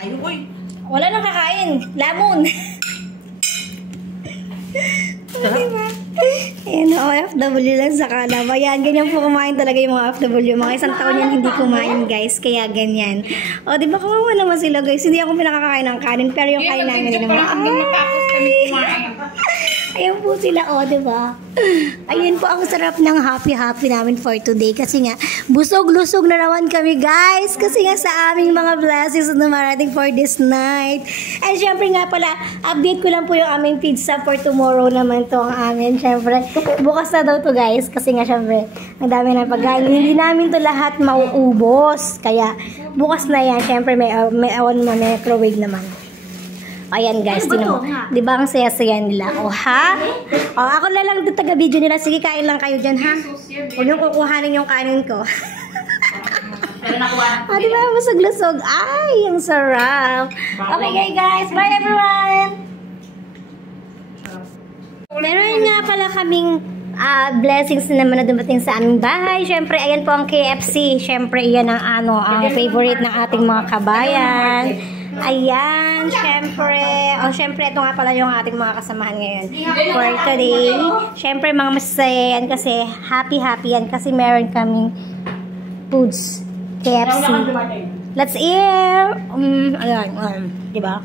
Ayun, uy. Wala nang kakain. Lamon. Diba? Ayan, OFW lang sa Canada. Ayan, ganyan po kumain talaga yung mga OFW. Mga isang taon yan hindi kumain, guys. Kaya ganyan. O, diba kawawa naman sila, guys. Hindi ako pinakakain ng kanin. Pero yung kain namin din naman. Ayan po sila, o, diba? Ayun po ang sarap ng happy namin for today. Kasi nga, busog-lusog na naman kami, guys. Kasi nga sa aming mga blessings na marating for this night. And syempre nga pala, update ko lang po yung aming pizza for tomorrow naman to ang amin. Syempre, bukas na daw to, guys. Kasi nga, syempre, ang dami na pagkain. Hindi namin to lahat mauubos. Kaya, bukas na yan. Syempre, may microwave naman. Ayan, guys. Di ba ang saya-saya nila? O, ha? O, ako na lang taga-video nila. Sige, kain lang kayo dyan, ha? Huwag niyong kukuhanin yung kanin ko. Di ba? Busog-lusog. Ay, ang sarap. Okay, guys. Bye, everyone! Meron nga pala kaming blessings na naman na dumating sa aming bahay. Siyempre, ayan po ang KFC. Siyempre, iyan ang favorite ng ating mga kabayan. Ayan, syempre. O, syempre, ito nga pala yung ating mga kasamahan ngayon. For today, syempre, mga masaya yan kasi happy yan kasi meron kaming foods. KFC. Let's eat! Ayan, diba?